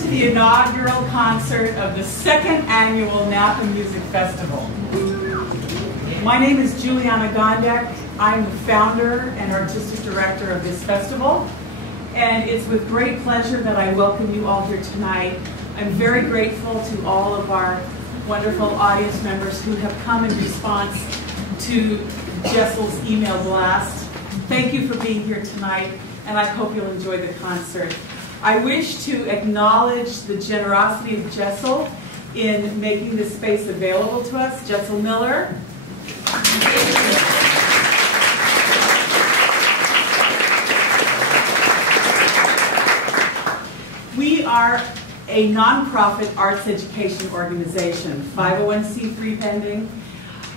to the inaugural concert of the second annual Napa Music Festival. My name is Juliana Gondek. I'm the founder and artistic director of this festival, and it's with great pleasure that I welcome you all here tonight. I'm very grateful to all of our wonderful audience members who have come in response to Jessel's email blast. Thank you for being here tonight, and I hope you'll enjoy the concert. I wish to acknowledge the generosity of Jessel in making this space available to us. Jessel Miller. We are a nonprofit arts education organization, 501c3 pending,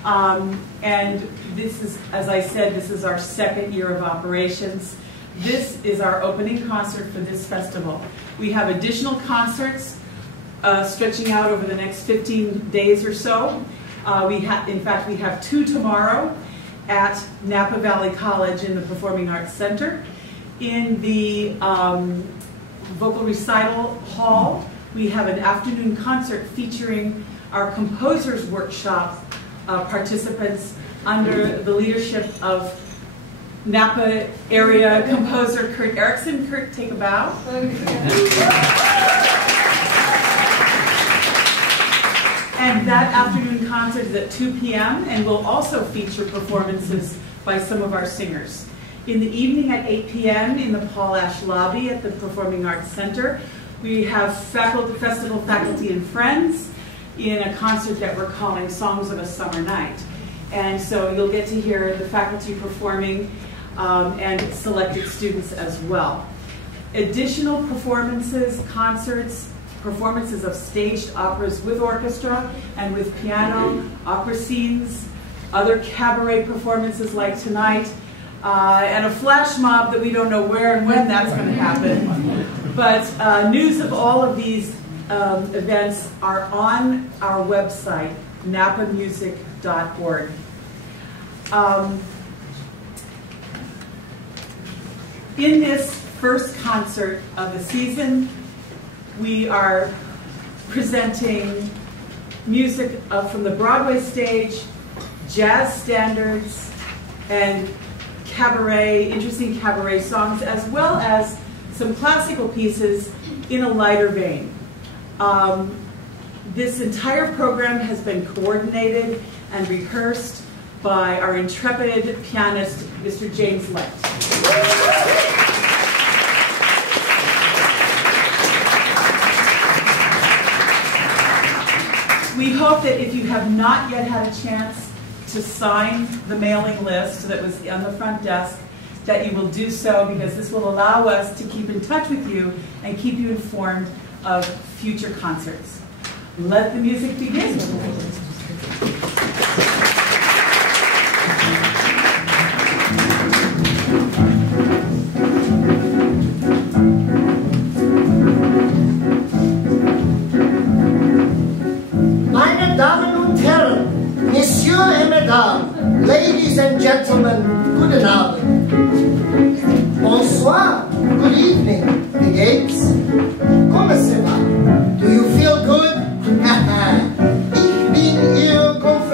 and this is, as I said, this is our second year of operations. This is our opening concert for this festival. We have additional concerts stretching out over the next 15 days or so. In fact, we have 2 tomorrow at Napa Valley College in the Performing Arts Center. In the Vocal Recital Hall, we have an afternoon concert featuring our Composers Workshop participants under the leadership of Napa area composer Kurt Erickson. Kurt, take a bow. And that afternoon concert is at 2 p.m. and will also feature performances by some of our singers. In the evening at 8 p.m. in the Paul Ash Lobby at the Performing Arts Center, we have festival faculty and friends in a concert that we're calling Songs of a Summer Night. And so you'll get to hear the faculty performing and selected students as well. Additional performances, concerts, performances of staged operas with orchestra and with piano, opera scenes, other cabaret performances like tonight, and a flash mob that we don't know where and when that's going to happen. But news of all of these events are on our website, napamusic.org. In this first concert of the season, we are presenting music from the Broadway stage, jazz standards, and cabaret, interesting cabaret songs, as well as some classical pieces in a lighter vein. This entire program has been coordinated and rehearsed by our intrepid pianist, Mr. James Lett. We hope that if you have not yet had a chance to sign the mailing list that was on the front desk, that you will do so, because this will allow us to keep in touch with you and keep you informed of future concerts. Let the music begin. Meine Damen und Herren, Messieurs et Mesdames, Ladies and Gentlemen, guten Abend. Bonsoir, good evening, the apes. Comment ça va? Do you feel good? Ich bin Ihr Confrère.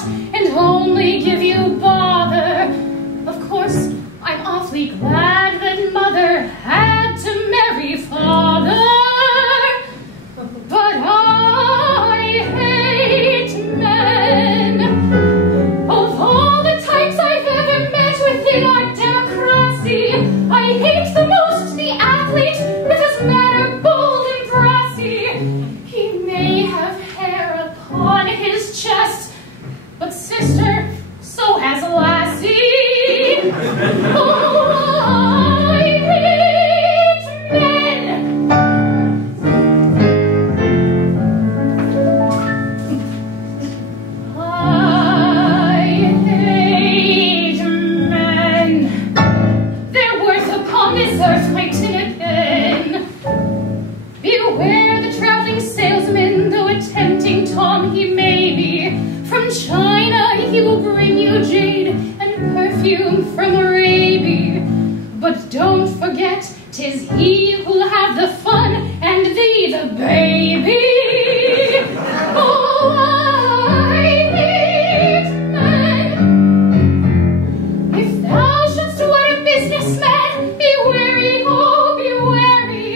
thought and only give you bother. Of course, I'm awfully glad that Mother had to marry Father. But I hate men. Of all the types I've ever met within our democracy, I hate the most the athlete with his manner bold and brassy. He may have hair upon his chest, but sister, so has Lassie. Oh, I hate men. I hate men. Their worth upon this earth might sin again. Beware the traveling salesman, though a tempting Tom he may be. From China he will bring you jade and perfume from Arabia. But don't forget, 'tis he who'll have the fun and thee the baby. Oh, I hate men. If thou shouldst wed a businessman, be wary, oh, be wary.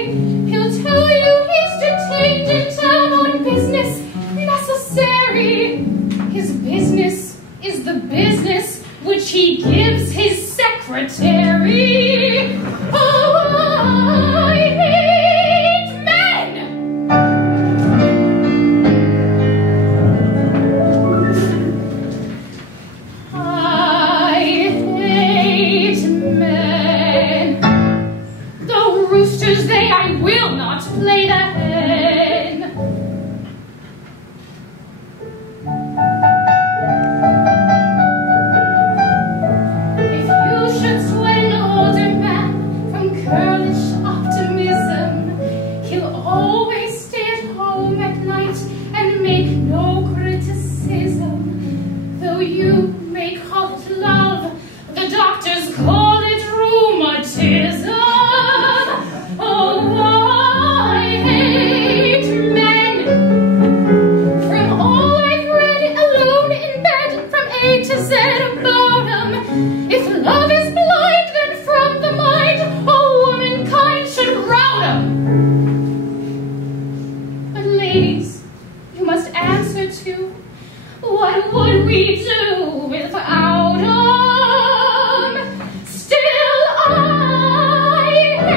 He'll tell you he's detained in town on business necessary. His business is the business which he gives his secretary. Oh, I hate men! I hate men. Though roosters they, I will not play the hen. If you should sweat an older man from girlish optimism, he'll always stay at home at night and make no criticism. Though you may call it love, the doctors call it rheumatism. Oh, I hate men. From all I've read, alone in bed, from A to Z about 'em, if love is blind, then from the mind, all womankind should rout 'em. But ladies, you must answer to, what would we do without 'em? Still I hate men!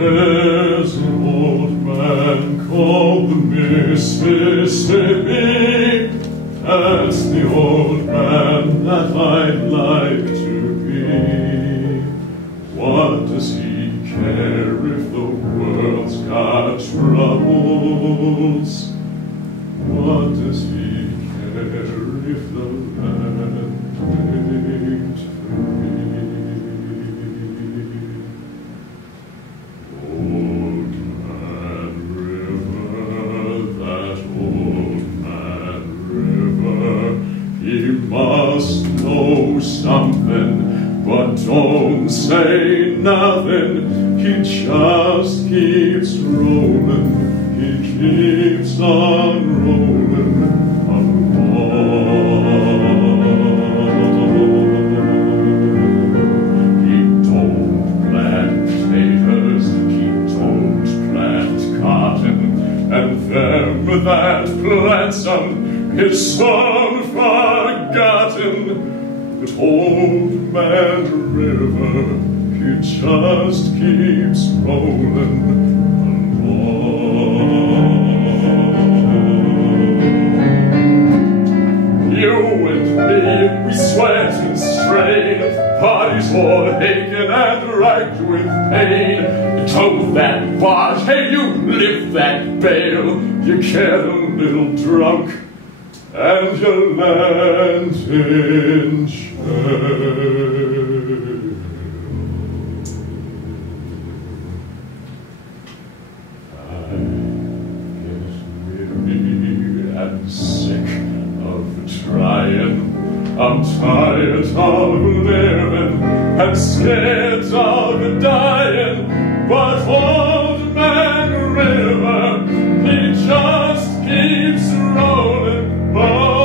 There's an old man called the Mississippi. That's the old man that I'd like to be. What does he care if the world's got troubles? What does he care if the land ain't free? Old Man River, that old man river, he must know something, but don't say nothing. He just keeps rolling, he keeps on rolling along. He don't plant potatoes, he don't plant cotton, and them that plants them is soon forgotten. But old man river, he just keeps rolling along. You and me, we sweat and strain, bodies all aching and racked with pain. Don't Move that barge, hey you, lift that bale. You get a little drunk, and you land in jail. I get weary and sick of trying. I'm tired of living and scared of dying. But Old Man River, he just keeps rolling on.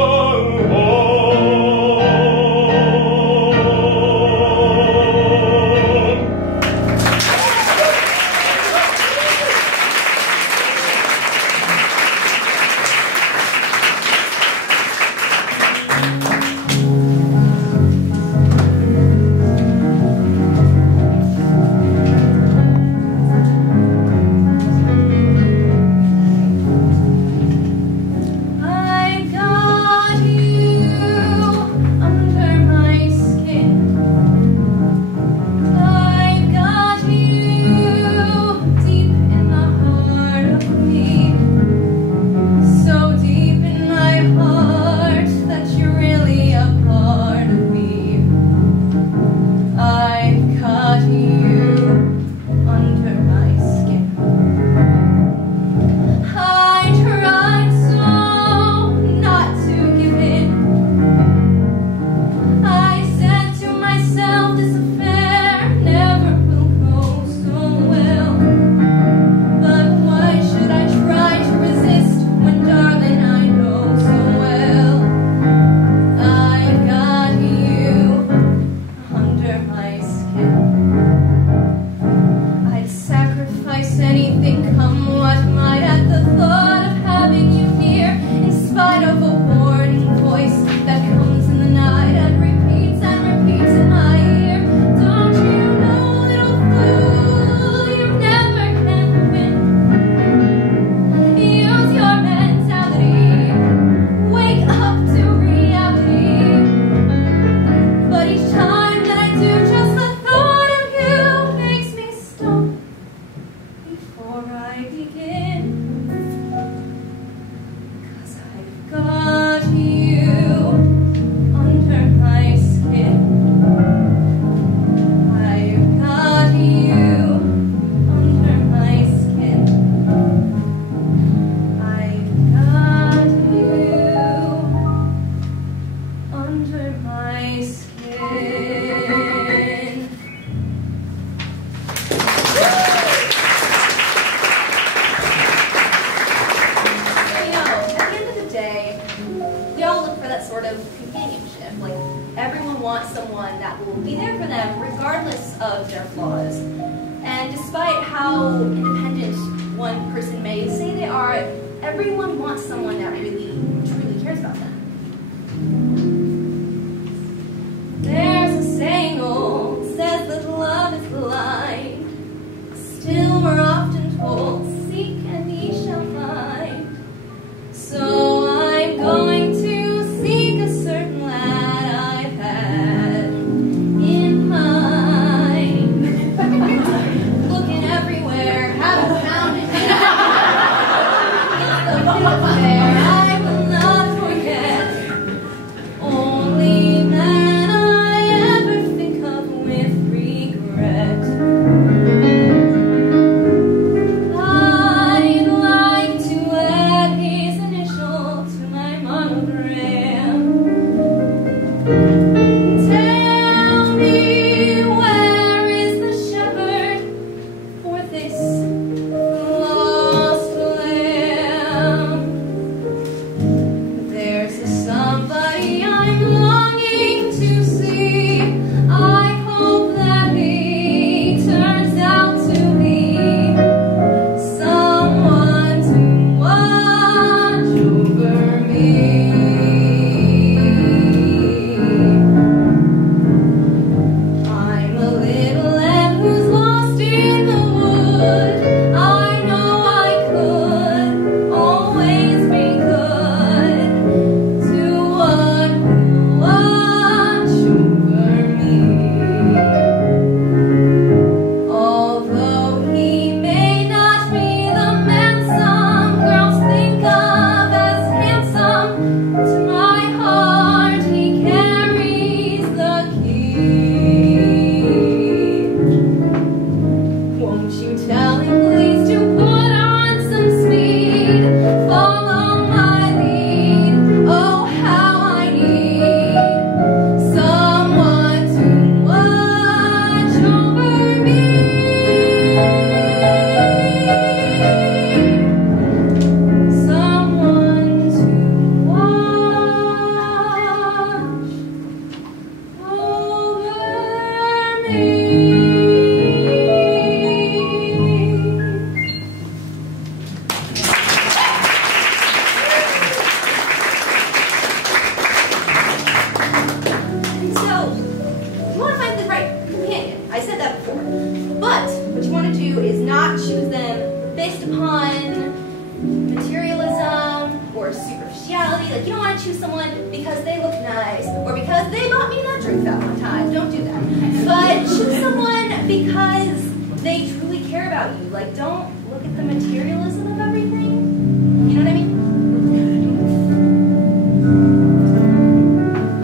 Like, you don't want to choose someone because they look nice or because they bought me that drink that one time. Don't do that. But choose someone because they truly care about you. Like, don't look at the materialism of everything. You know what I mean?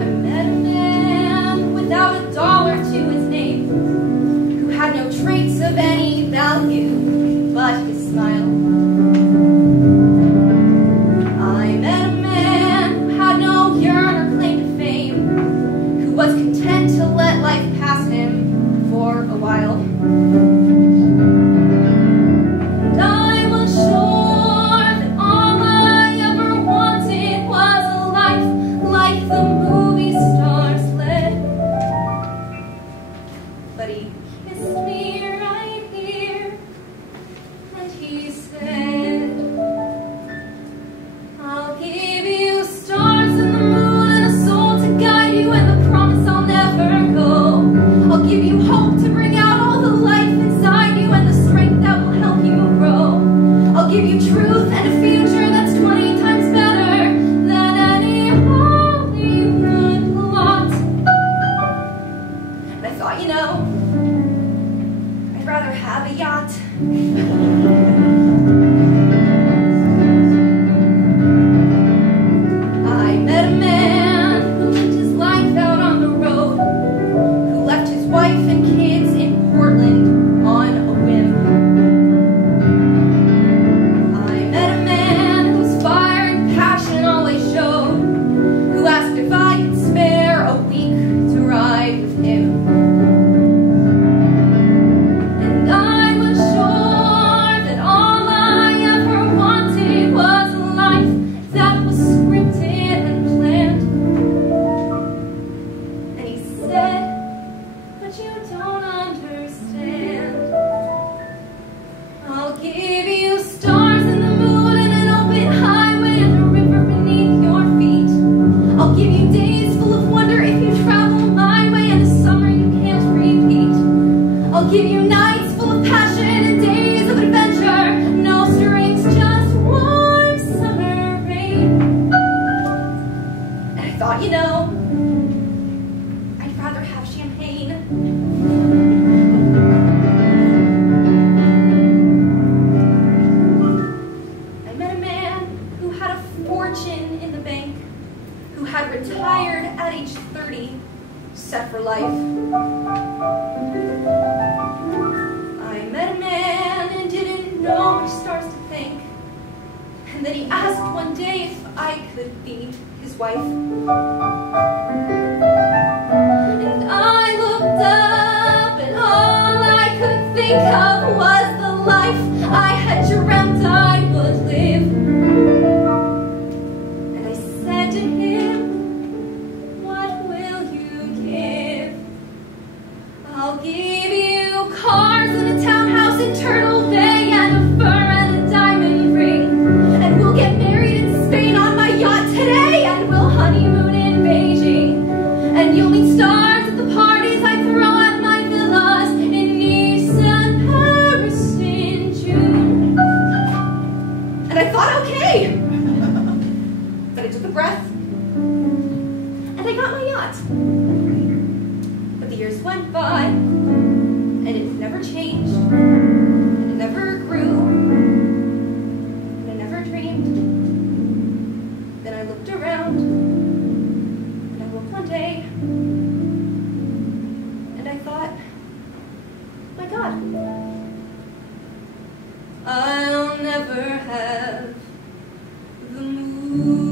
I met a man without a dollar to his name, who had no traits of any value but his smile. I met a man who had no yearn or claim to fame, who was content to let life pass him for a while. And I was sure that all I ever wanted was a life like the movie stars led. But he kissed me right here, and he said, I'll give you stars and the moon and a soul to guide you, and the promise I'll never go. I'll give you hope to bring out all the life inside you and the strength that will help you grow. I'll give you truth and a future that's 20 times better than any Hollywood plot. And I thought, you know, I'd rather have a yacht. I met a man who lived his life out on the road, who left his wife and kids in Portland on a whim. I met a man whose fire and passion always showed, who asked if I could spare a week to ride with him. And I was sure that all I ever wanted was a life that was scripted and planned. And he said, but you don't understand. I'll give you stars and the moon and an open highway and a river beneath your feet. I'll give you days full of wonder if you travel my way and a summer you can't repeat. I'll give you nights full of passion and days of adventure. No strings, just warm summer rain. And I thought, you know, I'd rather have champagne. I met a man who had a fortune in the bank, who had retired at age 30, set for life. I met a man and didn't know which stars to thank, and then he asked one day if I could be his wife. And I looked up and all I could think of was the life I had dreamt I would live. And I said to him, what will you give? I'll give you cars and a townhouse in Turtle Bay and a fur and a diamond ring. And we'll get married in Spain on my yacht today, and we'll honeymoon in Beijing. And you'll meet stars at the parties I throw at my villas in Nice and Paris in June. And I thought, okay. But I took a breath, and I got my yacht. But the years went by, and it never changed, and it never grew, and I never dreamed. Then I looked around, and I woke one day, and I thought, my God, I'll never have the moon.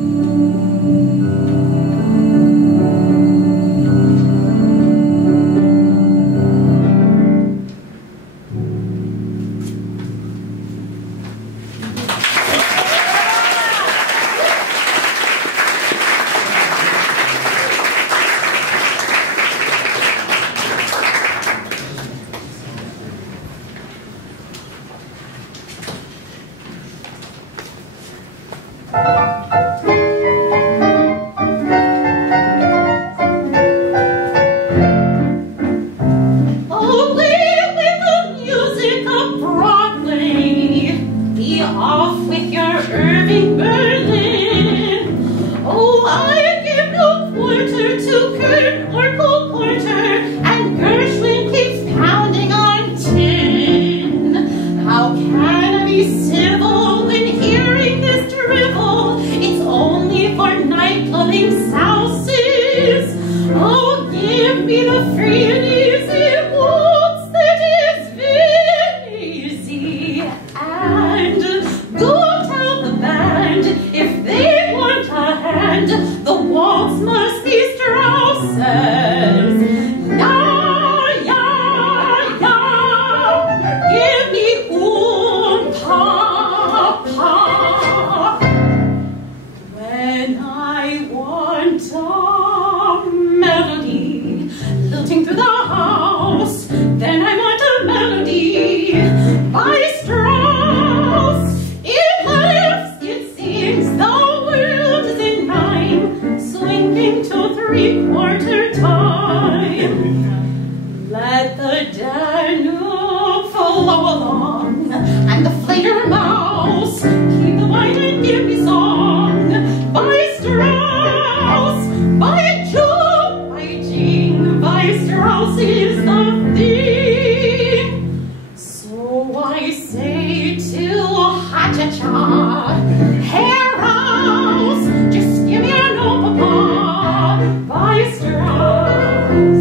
Off with your Irving Berlin. Oh, be civil when hearing this drivel. It's only for night-loving souses. Oh, give me the free and easy waltz that is Venise. And go tell the band if they want a hand, the waltz must be Strauss's. Through the house, then I want a melody by Strauss. It laughs, it sings, the world is in rhyme, swinging to 3/4 time. Let the Danube flow along, and the Fledermaus keep the wine and give me song by Strauss, by Joe, by Jean, by Strauss is the theme. So I say to Ha-cha-cha, Heraus, just give me a no papa by Strauss.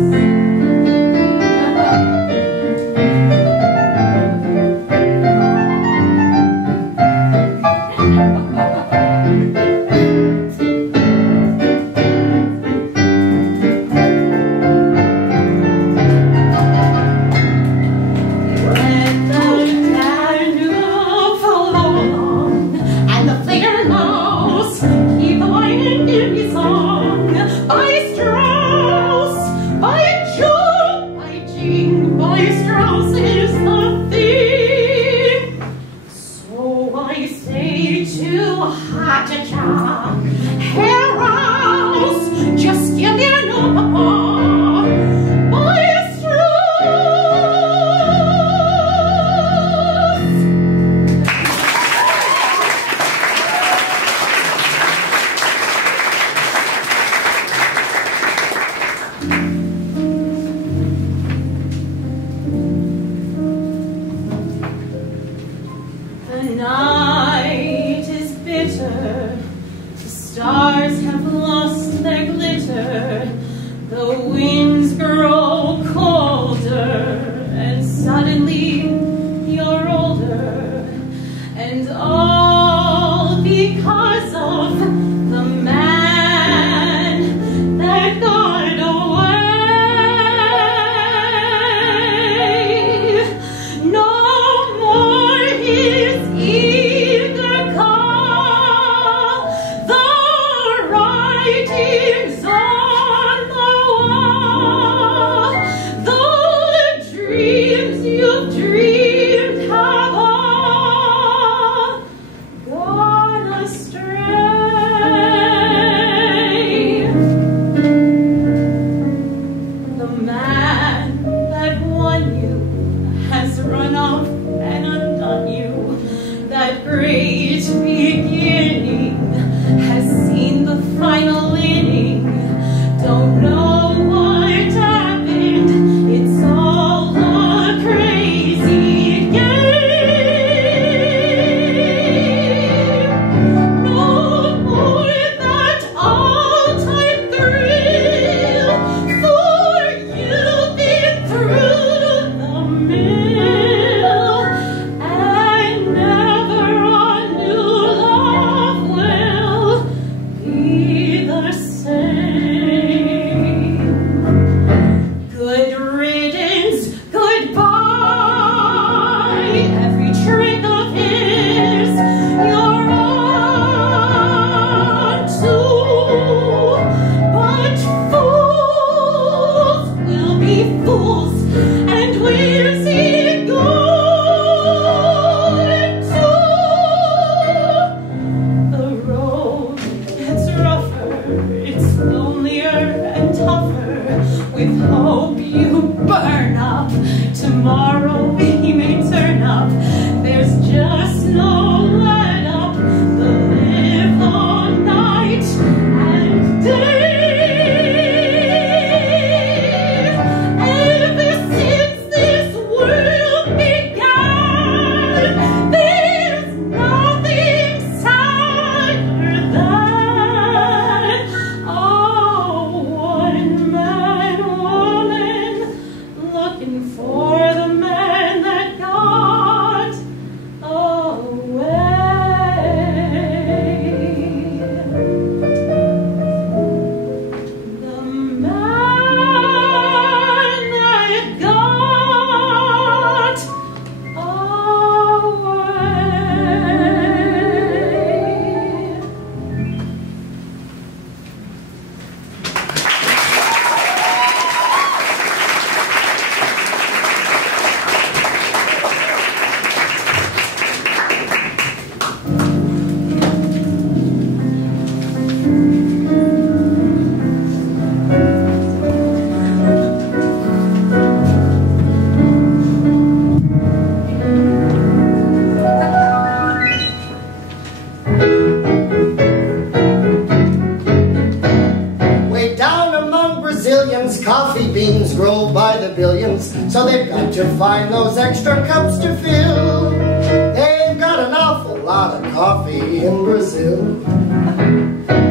So they've got to find those extra cups to fill. They've got an awful lot of coffee in Brazil.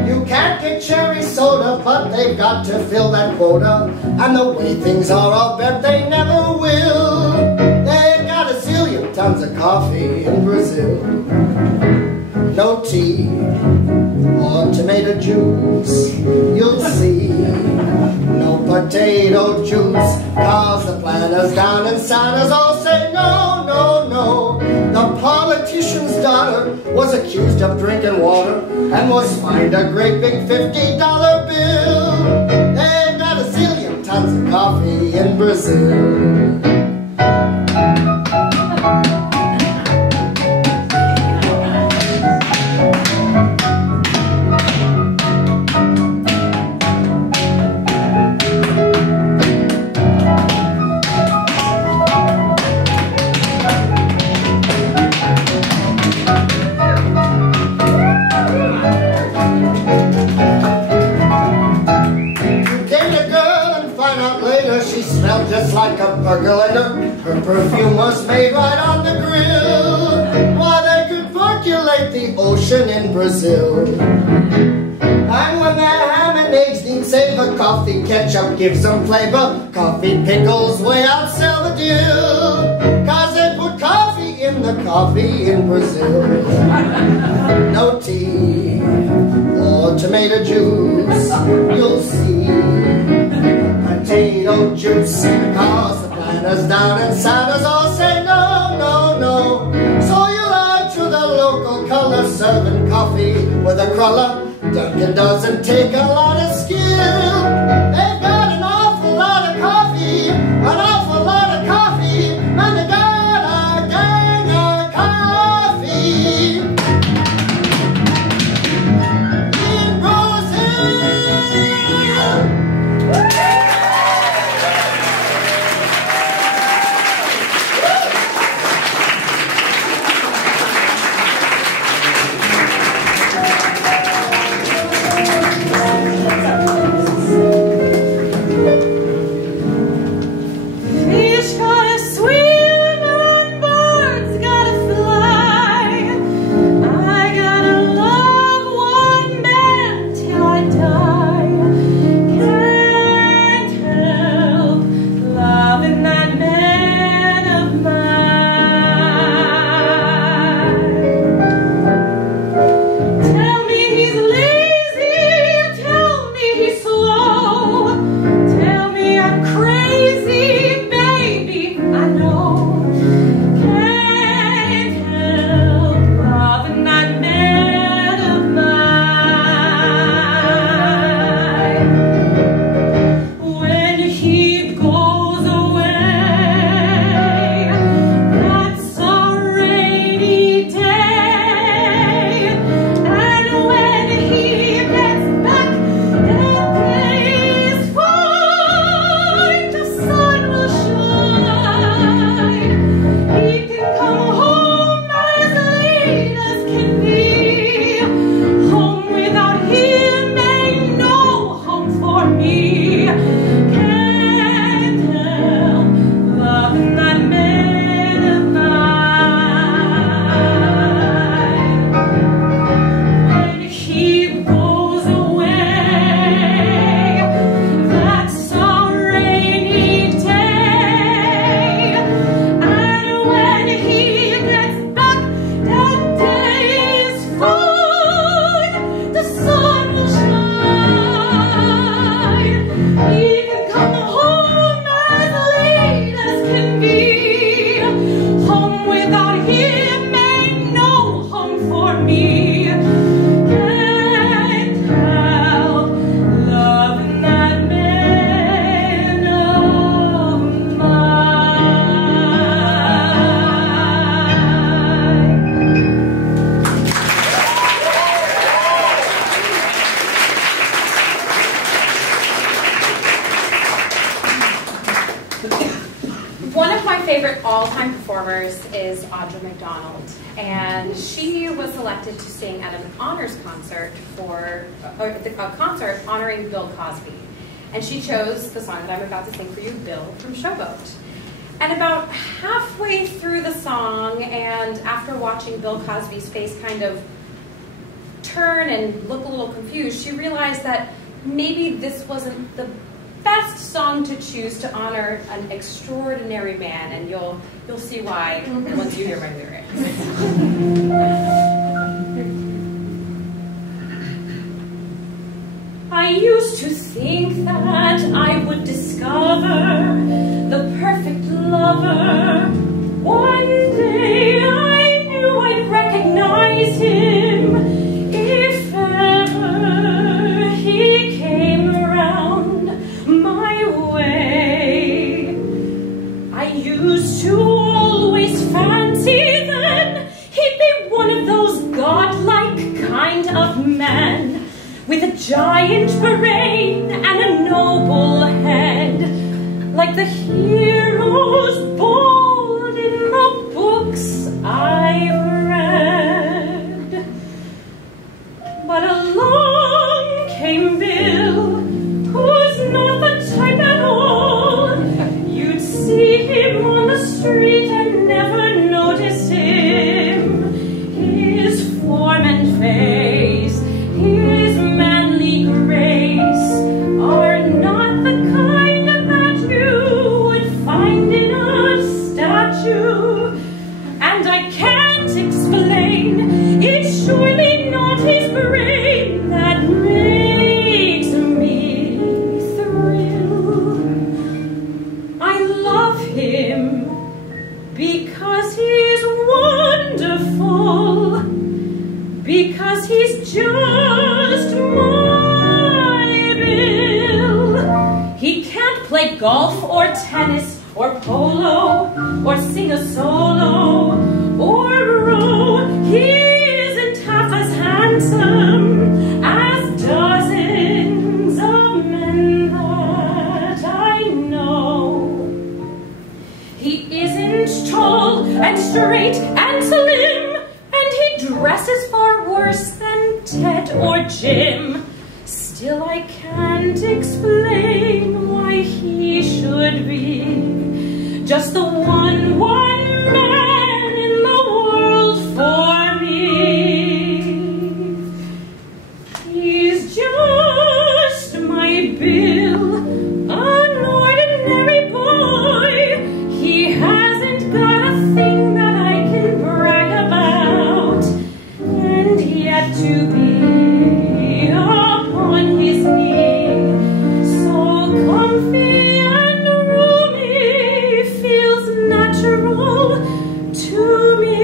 You can't get cherry soda, but they've got to fill that quota. And the way things are, I'll bet they never will. They've got a zillion tons of coffee in Brazil. No tea or tomato juice, you'll see. No potato juice, cause the planners down in Santa's all say no, no, no. The politician's daughter was accused of drinking water and was fined a great big $50 bill. They've got a zillion tons of coffee in Brazil. Just like a percolator, her perfume was made right on the grill. Why, they could percolate the ocean in Brazil. And when their ham and eggs need savor, coffee ketchup gives them flavor. Coffee pickles way outsell the deal, cause they put coffee in the coffee in Brazil. No tea or tomato juice, you'll see. Potato juice, cause the planners down in Santa's all say no, no, no. So you'll add to the local color, serving coffee with a cruller. Dunkin' doesn't take a lot of skill. They've got an awful lot of coffee, an awful lot of coffee, and they got a gang of coffee in Brazil. favorite all-time performers is Audra McDonald, and she was selected to sing at an honors concert a concert honoring Bill Cosby. And she chose the song that I'm about to sing for you, Bill from Showboat. And about halfway through the song, and after watching Bill Cosby's face kind of turn and look a little confused, she realized that maybe this wasn't the best song to choose to honor an extraordinary man, and you'll see why once you hear my lyrics. I used to think that I would discover the perfect lover. One day I knew I'd recognize him if ever he came around my way. I used to always fancy then he'd be one of those godlike kind of men, with a giant brain and a noble head, like the heroes bold in the books I've read. But along came Bill, who's not the type at all. You'd see him on the street and never notice him. His form and face, his manly grace are not the kind that you would find in a statue. And I can't explain, it's surely not his brain that makes me thrill. I love him because he's wonderful, because he's just my Bill. He can't play golf or tennis or polo or sing a solo or row. He isn't half as handsome as dozens of men that I know. He isn't tall and straight and slim, and he dresses far worse than Ted or Jim. Still, I can't explain why he should be just the one man in the world for me. He's just my Bill, an ordinary boy. He hasn't got a thing that I can brag about, and yet to be upon his knee, so comfy and roomy, feels natural to me.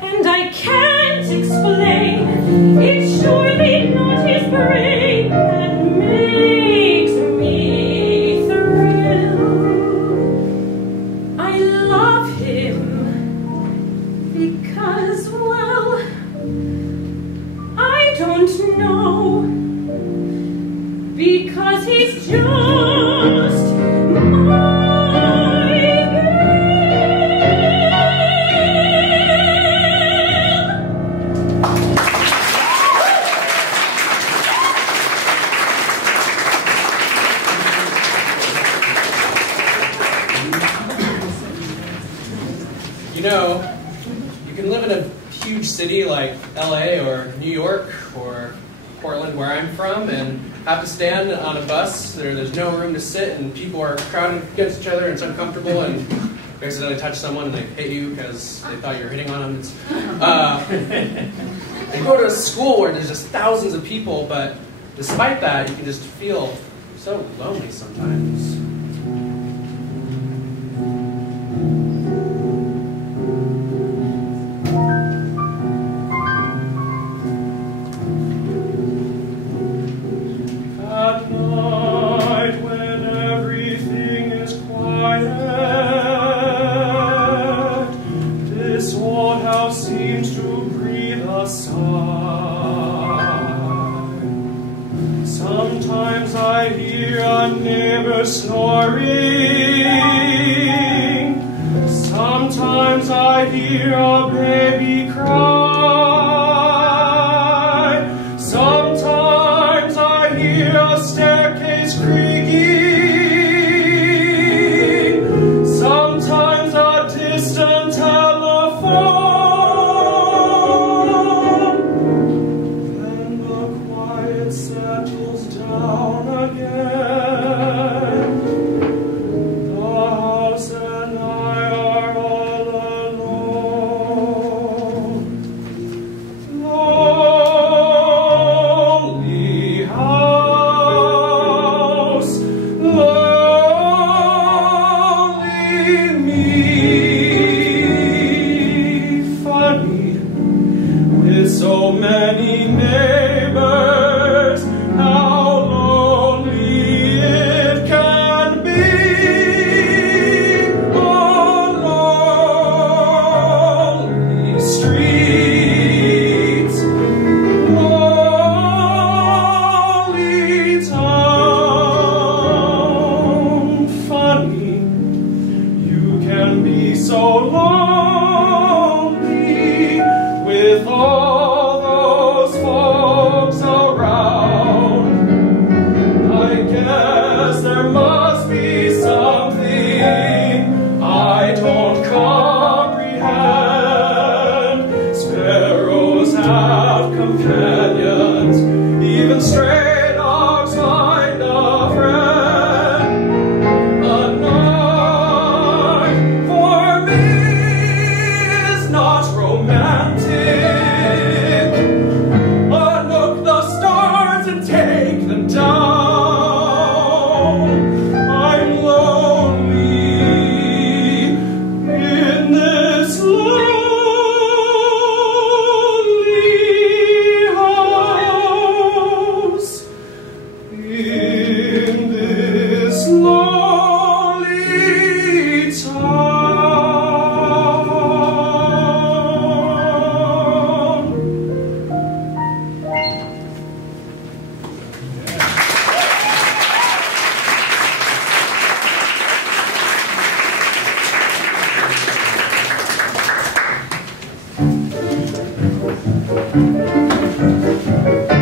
And I can't explain, it's surely not his brain that makes me thrill. I love him because, well, I don't know, because he's just my You know, you can live in a huge city like LA or New York or Portland, where I'm from, and have to stand on a bus. There's no room to sit, and people are crowding against each other, and it's uncomfortable, and you accidentally touch someone and they hit you because they thought you were hitting on them. And go to a school where there's just thousands of people, but despite that, you can just feel so lonely sometimes. At night when everything is quiet, this old house seems to breathe a sigh. Sometimes I hear a neighbor snoring. Sometimes I hear a baby cry. Sometimes I hear a staircase creaking. with so many neighbors, how lonely it can be. On lonely streets, lonely town. Funny, you can be so lonely with all those folks around. I guess there must be something I don't comprehend. Sparrows have companions, even stray dogs find a friend. A night for me is not romantic. Unhook the stars and take them down. I'm lonely in this lonely house. In this lonely town.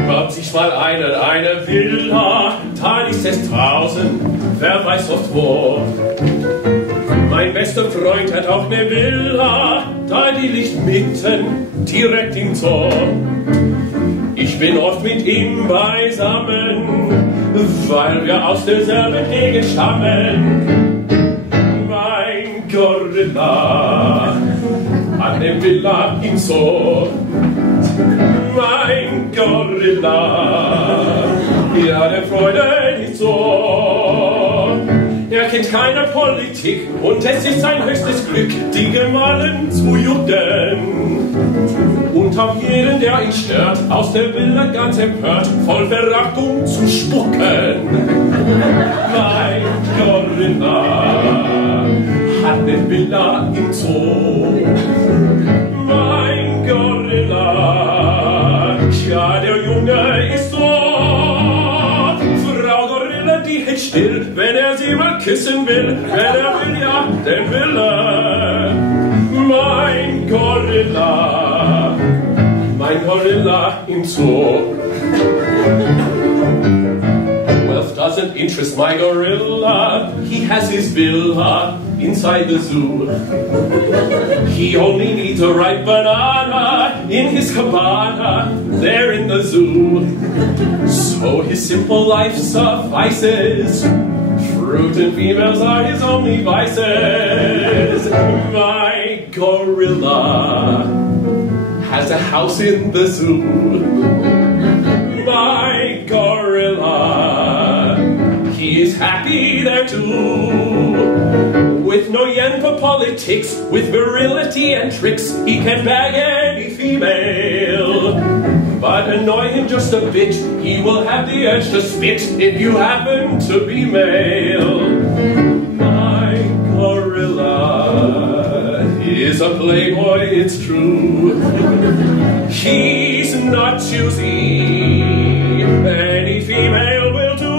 Baut sich mal eine Villa, da ist es draußen, wer weiß oft wo. Mein bester Freund hat auch eine Villa, da die liegt mitten, direkt im Zoo. Ich bin oft mit ihm beisammen, weil wir aus derselben Gegend stammen. Mein Gorilla hat eine Villa im Zoo. Mein Gorilla, ja, der Freude nicht so. Er kennt keine Politik und es ist sein höchstes Glück, die Gemahlin zu jucken. Und auf jeden, der ihn stört, aus der Villa ganz empört, voll Verachtung zu spucken. Mein Gorilla hat eine Villa im Zoo. Mein Gorilla, ja, der Junge ist so. Frau Gorilla, die hält still, wenn er sie mal küssen will. Wenn er will, ja, dann will er. Mein Gorilla im Zoo. Wealth doesn't interest my gorilla. He has his villa inside the zoo. He only needs a ripe banana in his cabana there in the zoo. So his simple life suffices. Fruit and females are his only vices. My gorilla has a house in the zoo. My gorilla, he is happy there too. With no yen for politics, with virility and tricks, he can bag any female. But annoy him just a bit, he will have the urge to spit if you happen to be male. My gorilla is a playboy, it's true. He's not choosy, any female will do.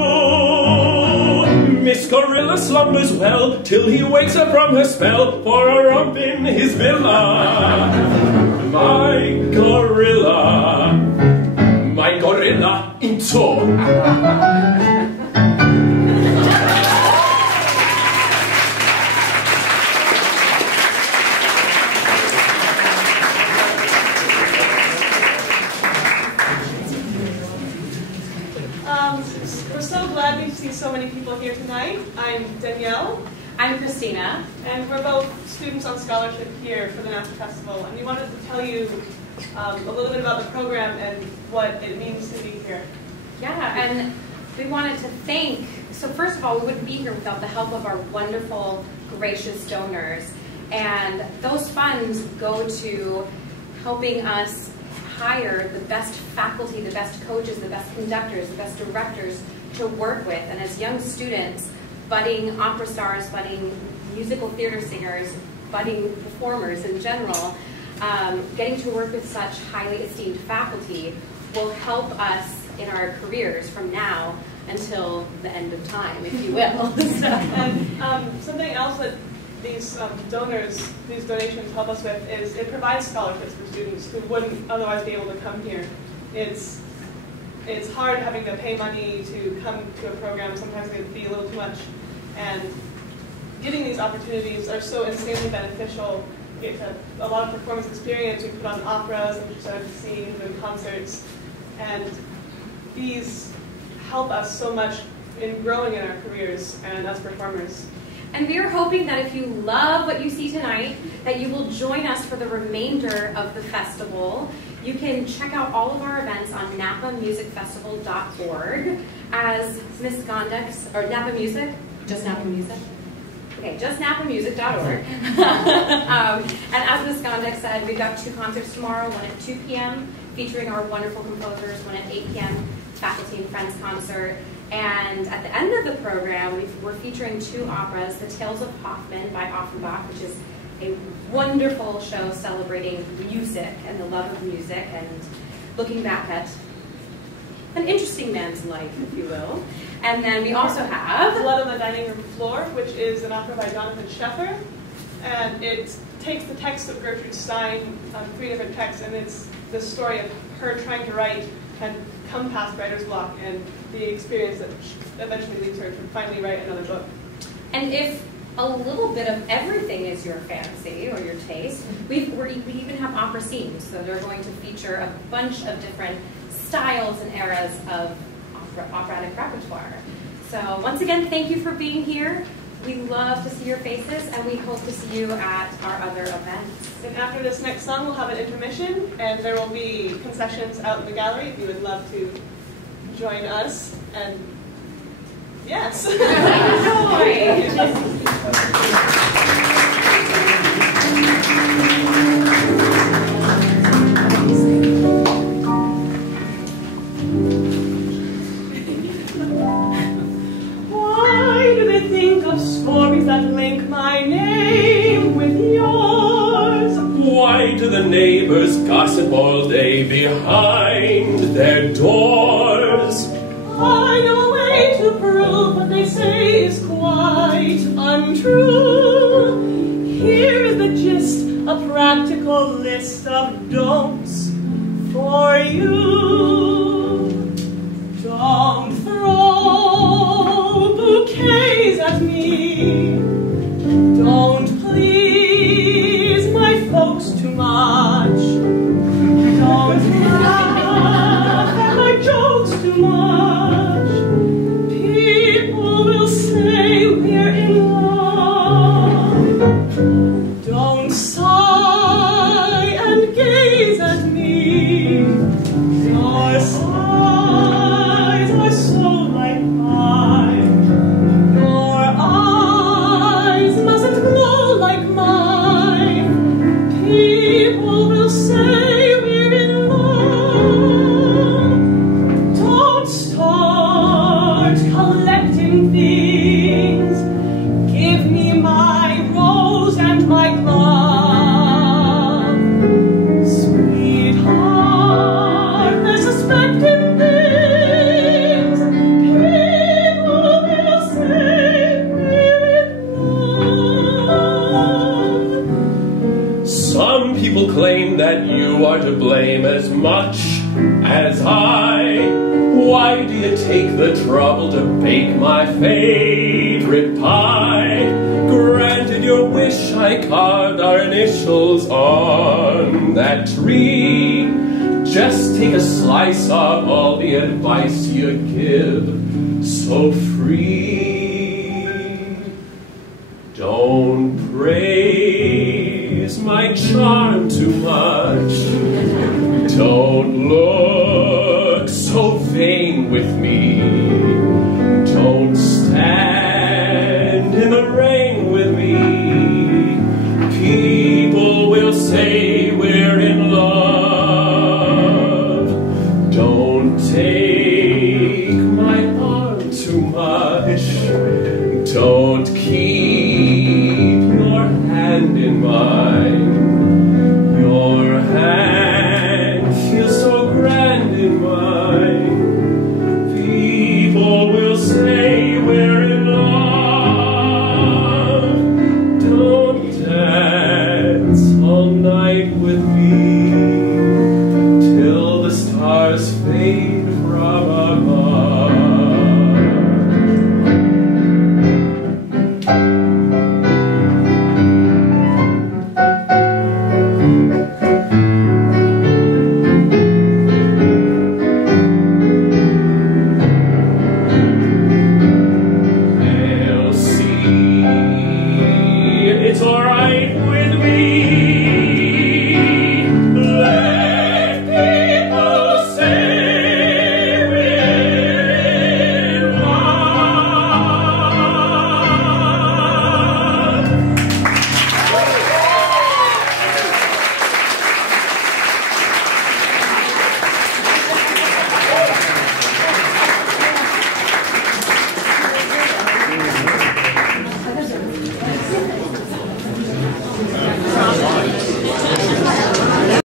Miss Gorilla slumbers well till he wakes up from her spell for a romp in his villa. My gorilla in tow. We're so glad we see so many people here tonight. I'm Danielle. I'm Christina. And we're both students on scholarship here for the NASA Festival. And we wanted to tell you a little bit about the program and what it means to be here. Yeah, and we wanted to thank, so first of all, we wouldn't be here without the help of our wonderful, gracious donors. And those funds go to helping us hire the best faculty, the best coaches, the best conductors, the best directors to work with. And as young students, budding opera stars, budding musical theater singers, budding performers in general, getting to work with such highly esteemed faculty will help us in our careers from now until the end of time, if you will. And something else that these donors, these donations help us with is it provides scholarships for students who wouldn't otherwise be able to come here. It's hard having to pay money to come to a program. Sometimes it can be a little too much. And getting these opportunities are so insanely beneficial. You get a lot of performance experience. We put on operas and started scenes and concerts. And these help us so much in growing in our careers and as performers. And we are hoping that if you love what you see tonight, that you will join us for the remainder of the festival. You can check out all of our events on napamusicfestival.org as Miss Gondek, or Napa Music, just Napa Music? Okay, just napamusic.org. And as Miss Gondek said, we've got 2 concerts tomorrow, one at 2 p.m. featuring our wonderful composers, one at 8 p.m. faculty and friends concert. And at the end of the program, we're featuring 2 operas, The Tales of Hoffmann by Offenbach, which is a wonderful show celebrating music and the love of music and looking back at an interesting man's life, if you will. And then we also have Blood on the Dining Room Floor, which is an opera by Jonathan Sheffer. And it takes the text of Gertrude Stein, 3 different texts, and it's the story of her trying to write and come past writer's block and the experience that eventually leads her to finally write another book. And if a little bit of everything is your fancy or your taste, we even have opera scenes. So they're going to feature a bunch of different styles and eras of operatic repertoire. So once again, thank you for being here. We love to see your faces, and we hope to see you at our other events. And after this next song, we'll have an intermission, and there will be concessions out in the gallery if you would love to join us. And yes. Stories that link my name with yours. Why do the neighbors gossip all day behind their doors? I know a way to prove what they say is quite untrue. Here is the gist, a practical list of don'ts for you. Don't throw bouquets at me. Don't please my folks too much. Don't laugh at my jokes too much. People will say we're in love. Don't sigh and gaze at me. Your sighs are so like mine. Your eyes mustn't glow like mine. People will say we're in love. Don't start collecting things. Give me my rose and my glove. Sweetheart, they're suspecting things. People will say we're in love. Some people claim that you are to blame as much as I. Why do you take the trouble to bake my favorite pie? Granted your wish, I carved our initials on that tree. Just take a slice of all the advice you give so free. Don't praise my charm too much. Don't look so vain with me.